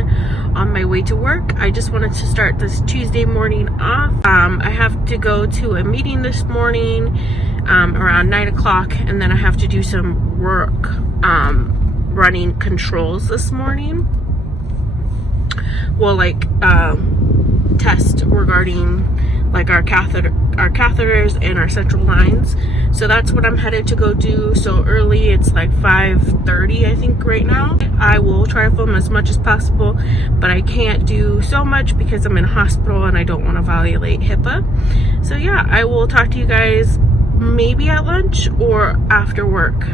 on my way to work. I just wanted to start this Tuesday morning off. I have to go to a meeting this morning around 9 o'clock, and then I have to do some work running controls this morning. Well, like test regarding like our catheters and our central lines. So that's what I'm headed to go do. So early, it's like 5:30 I think right now. I will try to film as much as possible, but I can't do so much because I'm in a hospital and I don't want to violate HIPAA. So yeah, I will talk to you guys maybe at lunch or after work.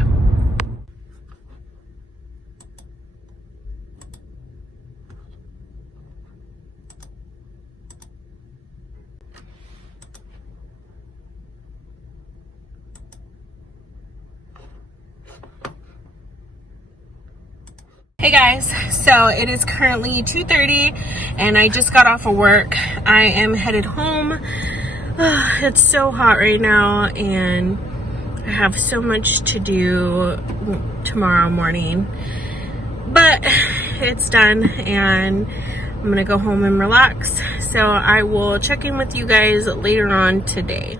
Hey guys, so it is currently 2:30 and I just got off of work. I am headed home. It's so hot right now and I have so much to do tomorrow morning, but it's done and I'm gonna go home and relax. So I will check in with you guys later on today.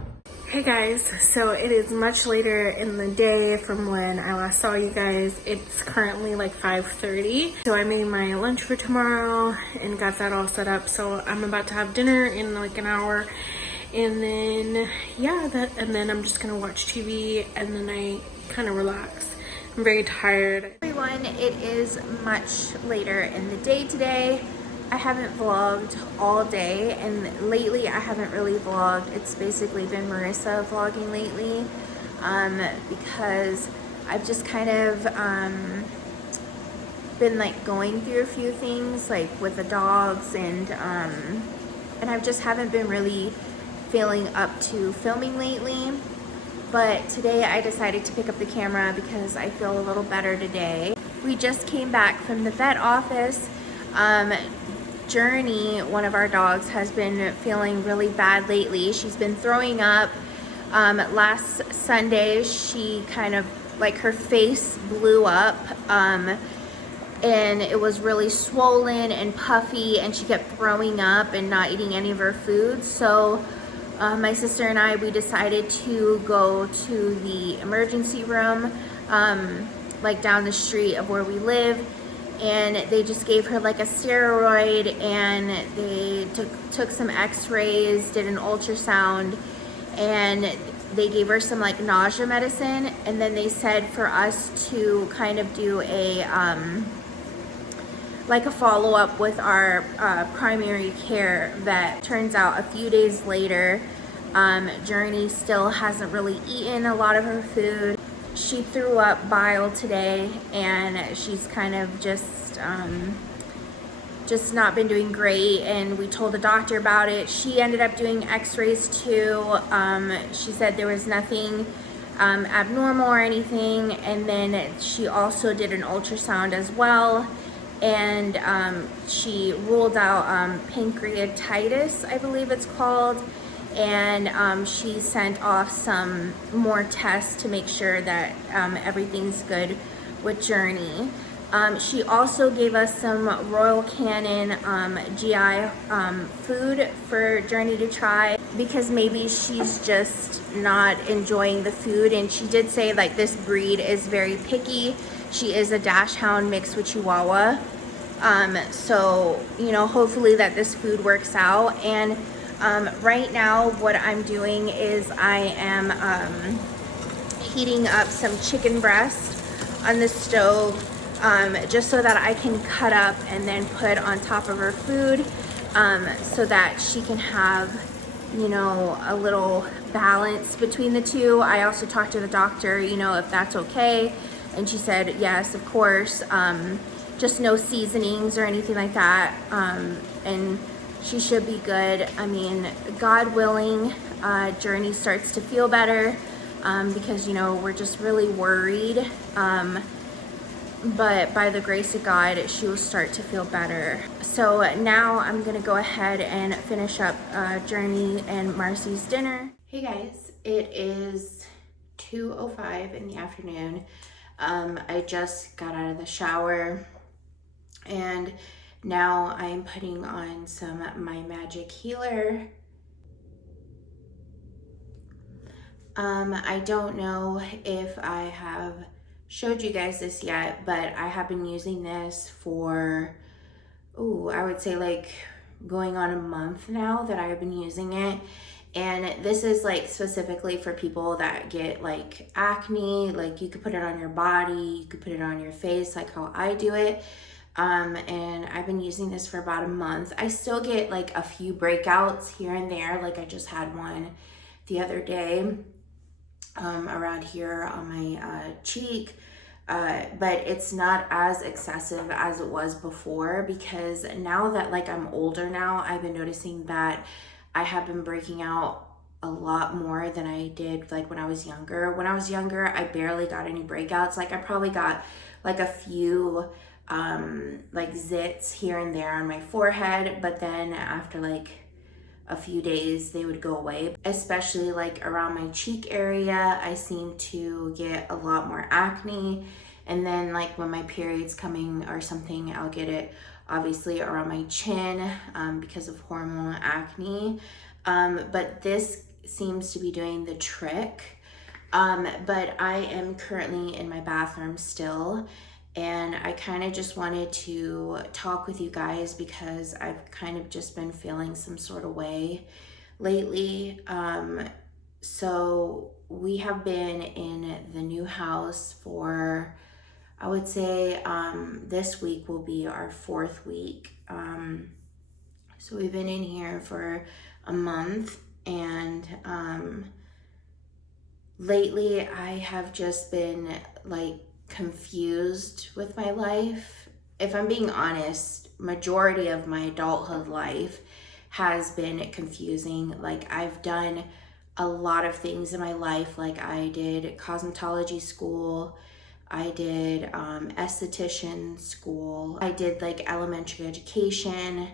Hey guys, so it is much later in the day from when I last saw you guys. It's currently like 5:30. So I made my lunch for tomorrow and got that all set up. So I'm about to have dinner in like an hour. And then, yeah, and then I'm just gonna watch TV and then I kind of relax. I'm very tired. Everyone, it is much later in the day today. I haven't vlogged all day, and lately I haven't really vlogged. It's basically been Marissa vlogging lately, because I've just kind of been like going through a few things like with the dogs, and I just haven't been really feeling up to filming lately. But today I decided to pick up the camera because I feel a little better today. We just came back from the vet office. Journey, one of our dogs, has been feeling really bad lately. She's been throwing up. Last Sunday, she kind of, like, her face blew up, and it was really swollen and puffy, and she kept throwing up and not eating any of her food. So my sister and I, we decided to go to the emergency room, like down the street of where we live. And they just gave her like a steroid, and they took some x-rays, did an ultrasound, and they gave her some like nausea medicine. And then they said for us to kind of do a like a follow-up with our primary care vet. Turns out a few days later, Journey still hasn't really eaten a lot of her food. She threw up bile today, and she's kind of just not been doing great, and we told the doctor about it. She ended up doing x-rays too. She said there was nothing abnormal or anything, and then she also did an ultrasound as well, and she ruled out pancreatitis, I believe it's called. And she sent off some more tests to make sure that everything's good with Journey. She also gave us some Royal Canin GI food for Journey to try, because maybe she's just not enjoying the food. And she did say like this breed is very picky. She is a Dachshund mixed with Chihuahua. So, you know, hopefully that this food works out. And right now what I'm doing is I am heating up some chicken breast on the stove, just so that I can cut up and then put on top of her food, so that she can have, you know, a little balance between the two. I also talked to the doctor, you know, if that's okay, and she said yes, of course, just no seasonings or anything like that, and she should be good. I mean, God willing, Journey starts to feel better, because, you know, we're just really worried. But by the grace of God, she will start to feel better. So now I'm gonna go ahead and finish up Journey and Marcy's dinner. Hey guys, it is 2:05 in the afternoon. I just got out of the shower, and Now I'm putting on some My Magic Healer. I don't know if I have showed you guys this yet, but I have been using this for, I would say like going on a month now that I've been using it. And this is like specifically for people that get like acne. Like you could put it on your body, you could put it on your face, like how I do it. And I've been using this for about a month. I still get like a few breakouts here and there. Like I just had one the other day around here on my cheek. But it's not as excessive as it was before, because now that like I'm older now, I've been noticing that I have been breaking out a lot more than I did like when I was younger. When I was younger, I barely got any breakouts. Like I probably got like a few like zits here and there on my forehead, but then after like a few days they would go away. Especially like around my cheek area, I seem to get a lot more acne. And then like when my period's coming or something, I'll get it obviously around my chin because of hormonal acne. But this seems to be doing the trick. But I am currently in my bathroom still, and I kind of just wanted to talk with you guys because I've kind of just been feeling some sort of way lately. So we have been in the new house for, I would say this week will be our 4th week. So we've been in here for a month, and lately I have just been like confused with my life. If I'm being honest, majority of my adulthood life has been confusing. Like I've done a lot of things in my life. Like I did cosmetology school, I did esthetician school, I did like elementary education,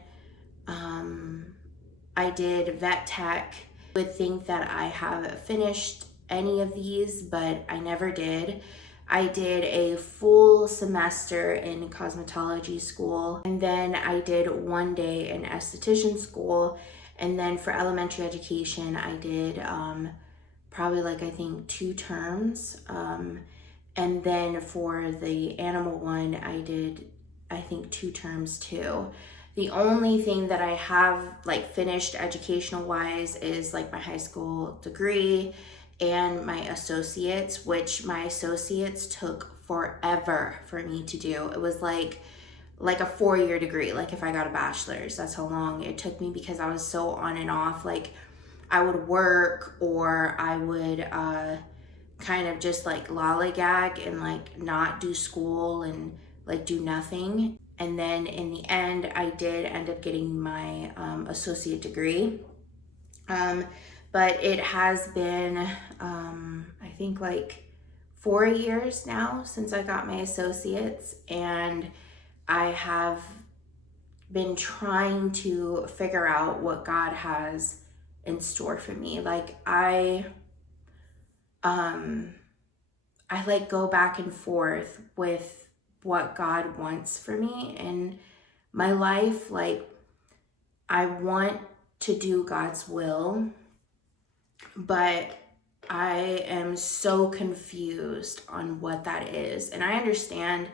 I did vet tech. I would think that I have finished any of these, but I never did. I did a full semester in cosmetology school, and then I did 1 day in esthetician school. And then for elementary education, I did probably like I think 2 terms. And then for the animal one, I did I think 2 terms too. The only thing that I have like finished educational wise is like my high school degree and my associates, which my associates took forever for me to do. It was like a 4-year degree. Like if I got a bachelor's, that's how long it took me, because I was so on and off. Like I would work, or I would kind of just like lollygag and like not do school and like do nothing. And then in the end, I did end up getting my associate degree. But it has been, I think like 4 years now since I got my associates, and I have been trying to figure out what God has in store for me. Like I like go back and forth with what God wants for me in my life. Like I want to do God's will, but I am so confused on what that is. And I understand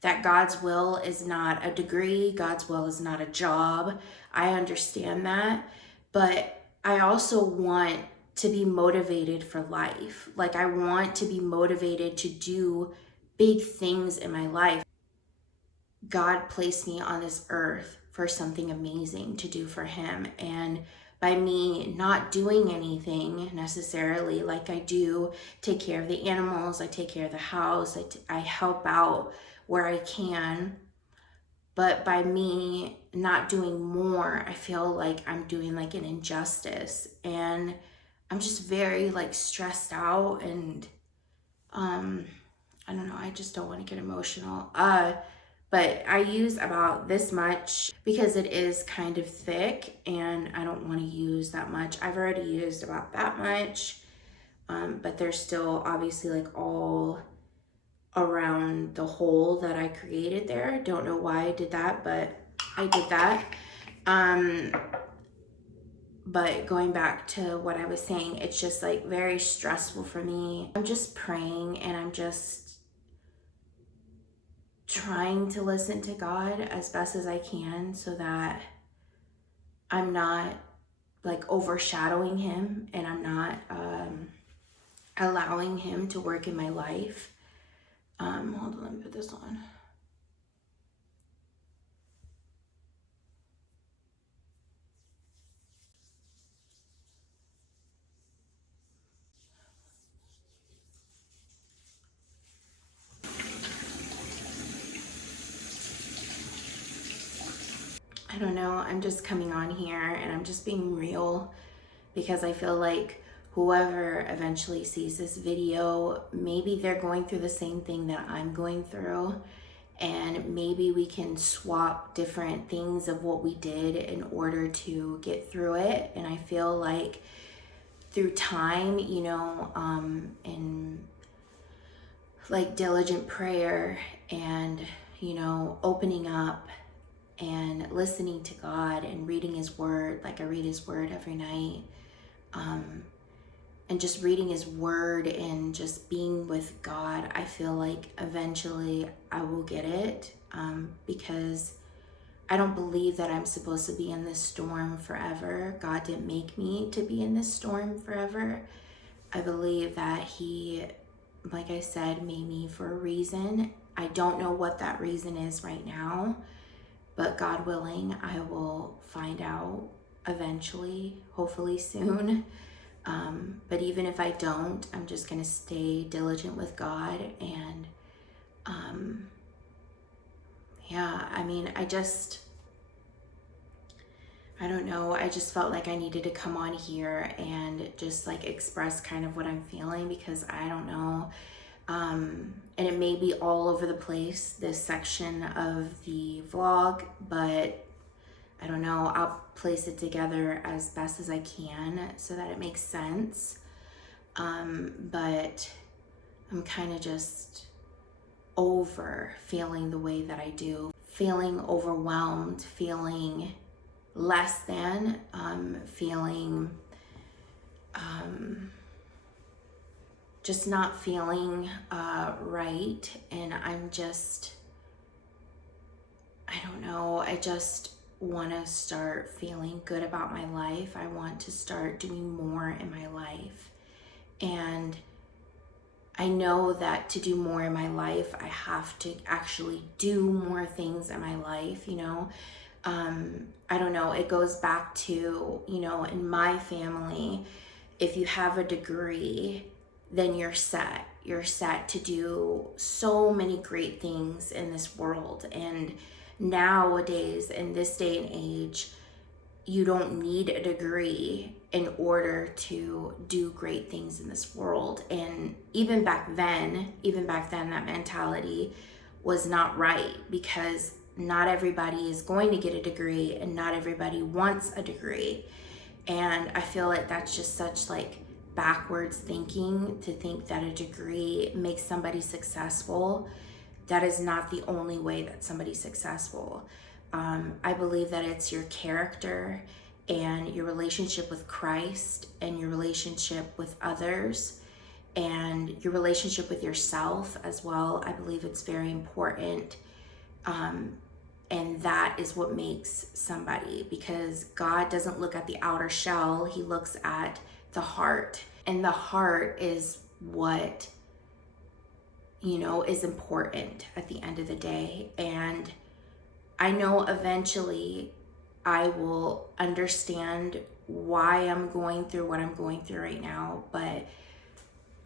that God's will is not a degree, God's will is not a job. I understand that, but I also want to be motivated for life. Like I want to be motivated to do big things in my life. God placed me on this earth for something amazing to do for him. And by me not doing anything necessarily, like I do take care of the animals, I take care of the house, I help out where I can. But by me not doing more, I feel like I'm doing like an injustice. And I'm just very like stressed out, and I don't know, I just don't want to get emotional. But I use about this much because it is kind of thick, and I don't want to use that much. I've already used about that much, but there's still obviously like all around the hole that I created there. Don't know why I did that, but I did that. But going back to what I was saying, it's just like very stressful for me. I'm just praying and I'm just trying to listen to God as best as I can so that I'm not like overshadowing him and I'm not allowing him to work in my life. Hold on, let me put this on. I don't know, I'm just coming on here and I'm just being real because I feel like whoever eventually sees this video, maybe they're going through the same thing that I'm going through, and maybe we can swap different things of what we did in order to get through it. And I feel like through time, you know, and like diligent prayer and, you know, opening up and listening to God and reading his word, like I read his word every night, and just reading his word and just being with God, I feel like eventually I will get it, because I don't believe that I'm supposed to be in this storm forever. God didn't make me to be in this storm forever. I believe that he, like I said, made me for a reason. I don't know what that reason is right now, but God willing, I will find out eventually, hopefully soon. But even if I don't, I'm just gonna stay diligent with God. And yeah, I mean, I don't know, I just felt like I needed to come on here and just like express kind of what I'm feeling, because I don't know. And it may be all over the place, this section of the vlog, but I don't know, I'll place it together as best as I can so that it makes sense. But I'm kind of just over feeling the way that I do, feeling overwhelmed, feeling less than, feeling just not feeling right. And I'm just, I don't know, I just want to start feeling good about my life. I want to start doing more in my life. And I know that to do more in my life, I have to actually do more things in my life, you know. I don't know, it goes back to, you know, in my family, if you have a degree, then you're set. You're set to do so many great things in this world. And nowadays, in this day and age, you don't need a degree in order to do great things in this world. And even back then, that mentality was not right, because not everybody is going to get a degree and not everybody wants a degree. And I feel like that's just such like backwards thinking, to think that a degree makes somebody successful. That is not the only way that somebody's successful. I believe that it's your character and your relationship with Christ and your relationship with others and your relationship with yourself as well. I believe it's very important. And that is what makes somebody, because God doesn't look at the outer shell, he looks at the heart. And the heart is what, you know, is important at the end of the day. And I know eventually I will understand why I'm going through what I'm going through right now. But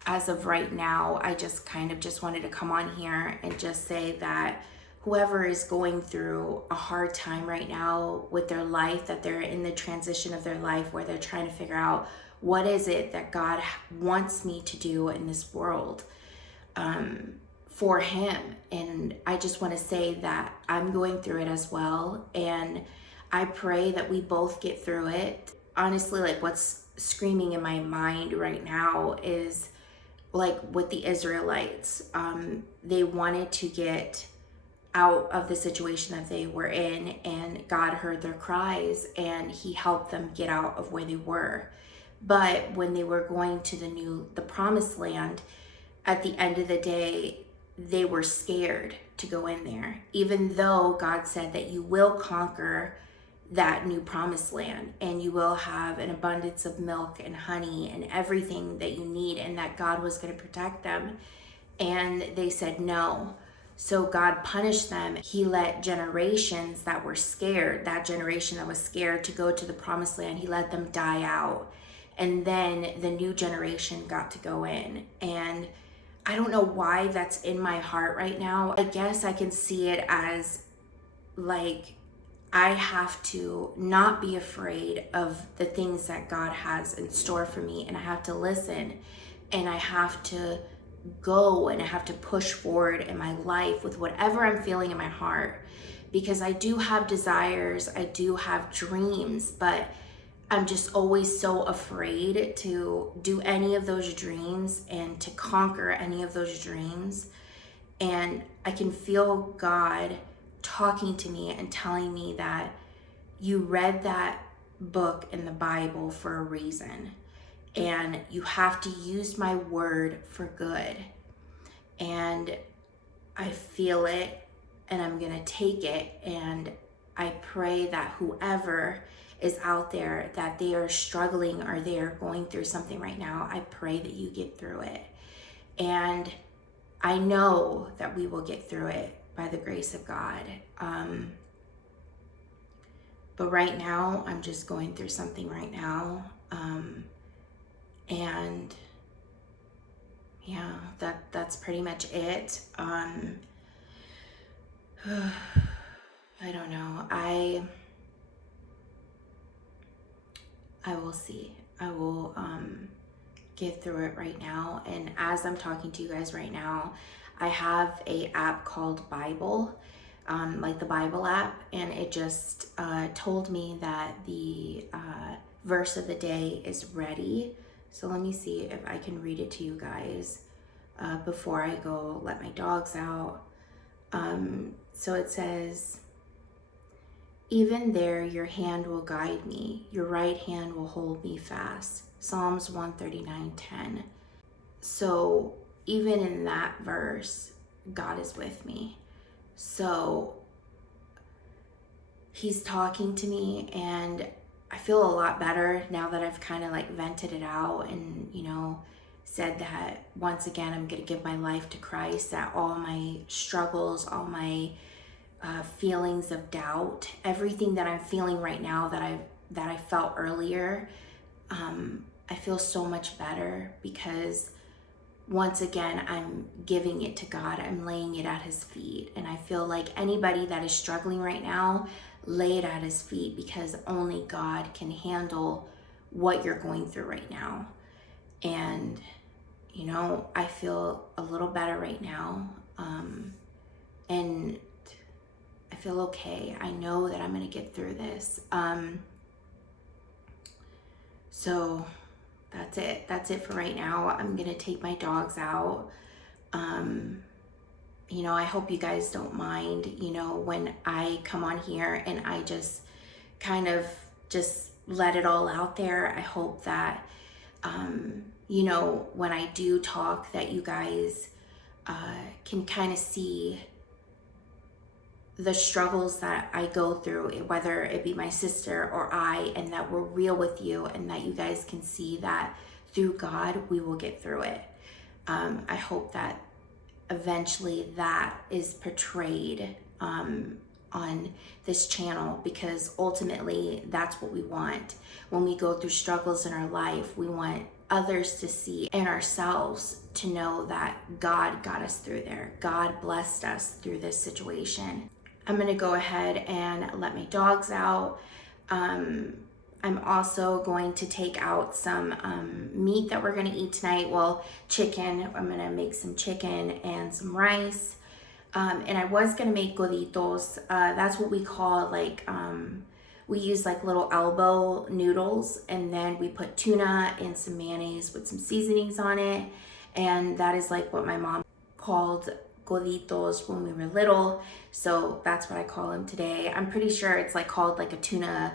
as of right now, I just kind of just wanted to come on here and just say that whoever is going through a hard time right now with their life, that they're in the transition of their life where they're trying to figure out what is it that God wants me to do in this world, for him. And I just want to say that I'm going through it as well. And I pray that we both get through it. Honestly, like what's screaming in my mind right now is like with the Israelites, they wanted to get out of the situation that they were in, and God heard their cries and he helped them get out of where they were. But when they were going to the promised land, at the end of the day, they were scared to go in there, even though God said that you will conquer that new promised land and you will have an abundance of milk and honey and everything that you need, and that God was going to protect them. And they said no. So God punished them. He let generations that were scared, that generation that was scared to go to the promised land, he let them die out. And then the new generation got to go in. And I don't know why that's in my heart right now. I guess I can see it as like, I have to not be afraid of the things that God has in store for me, and I have to listen, and I have to go, and I have to push forward in my life with whatever I'm feeling in my heart, because I do have desires, I do have dreams, but I'm just always so afraid to do any of those dreams and to conquer any of those dreams. And I can feel God talking to me and telling me that you read that book in the Bible for a reason, and you have to use my word for good. And I feel it, and I'm gonna take it, and I pray that whoever is out there, that they are struggling or they are going through something right now, I pray that you get through it. And I know that we will get through it by the grace of God. But right now, I'm just going through something right now. And yeah, that's pretty much it. I don't know. I will see. I will get through it right now. And as I'm talking to you guys right now, I have a app called Bible, like the Bible app, and it just told me that the verse of the day is ready. So let me see if I can read it to you guys before I go let my dogs out. So it says, "Even there your hand will guide me, your right hand will hold me fast." Psalms 139:10. So even in that verse, God is with me. So he's talking to me, and I feel a lot better now that I've kind of like vented it out and, you know, said that once again, I'm going to give my life to Christ, that all my struggles, all my feelings of doubt, everything that I'm feeling right now that I felt earlier, I feel so much better, because once again, I'm giving it to God. I'm laying it at his feet. And I feel like anybody that is struggling right now, lay it at his feet, because only God can handle what you're going through right now. And, you know, I feel a little better right now. And I feel okay. I know that I'm going to get through this. So that's it. That's it for right now. I'm going to take my dogs out. You know, I hope you guys don't mind, you know, when I come on here and I just kind of just let it all out there. I hope that, you know, when I do talk, that you guys can kind of see the struggles that I go through, whether it be my sister or I, and that we're real with you, and that you guys can see that through God, we will get through it. I hope that eventually that is portrayed on this channel, because ultimately that's what we want. When we go through struggles in our life, we want others to see and ourselves to know that God got us through there. God blessed us through this situation. I'm gonna go ahead and let my dogs out. I'm also going to take out some meat that we're gonna eat tonight. Well, chicken. I'm gonna make some chicken and some rice. And I was gonna make gorditos. That's what we call, like, we use like little elbow noodles, and then we put tuna and some mayonnaise with some seasonings on it. And that is like what my mom called gorditos when we were little, so that's what I call them today. I'm pretty sure it's like called like a tuna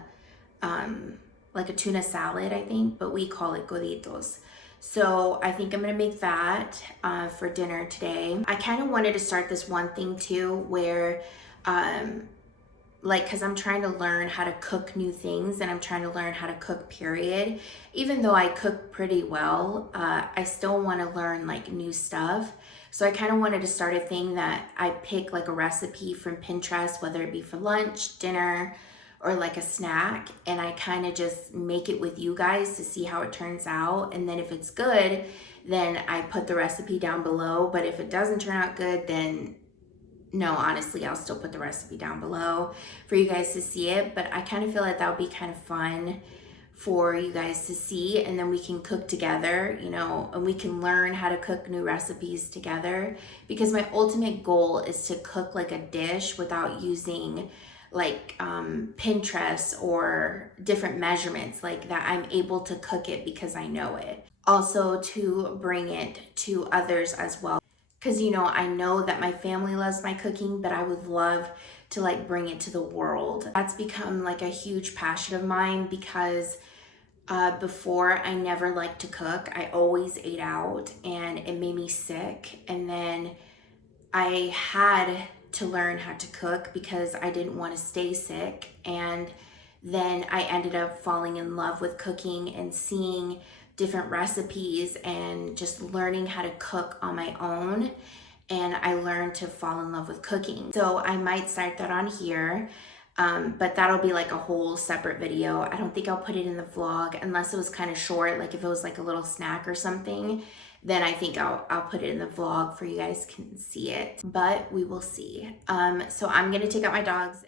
salad, I think, but we call it gorditos. So I think I'm gonna make that for dinner today. I kind of wanted to start this one thing too, where like, cause I'm trying to learn how to cook new things, and I'm trying to learn how to cook, period. Even though I cook pretty well, I still want to learn like new stuff. So I kind of wanted to start a thing that I pick like a recipe from Pinterest, whether it be for lunch, dinner, or like a snack, and I kind of just make it with you guys to see how it turns out. And then if it's good, then I put the recipe down below. But if it doesn't turn out good, then no, honestly, I'll still put the recipe down below for you guys to see it. But I kind of feel like that would be kind of fun for you guys to see, and then we can cook together, you know, and we can learn how to cook new recipes together, because my ultimate goal is to cook like a dish without using like Pinterest or different measurements, like that I'm able to cook it because I know it. Also to bring it to others as well. Because, you know, I know that my family loves my cooking, but I would love to like bring it to the world. That's become like a huge passion of mine, because before I never liked to cook. I always ate out and it made me sick. And then I had to learn how to cook because I didn't want to stay sick. And then I ended up falling in love with cooking and seeing different recipes and just learning how to cook on my own. And I learned to fall in love with cooking. So I might start that on here, but that'll be like a whole separate video. I don't think I'll put it in the vlog unless it was kind of short, like if it was like a little snack or something, then I think I'll put it in the vlog for you guys can see it, but we will see. So I'm gonna take out my dogs.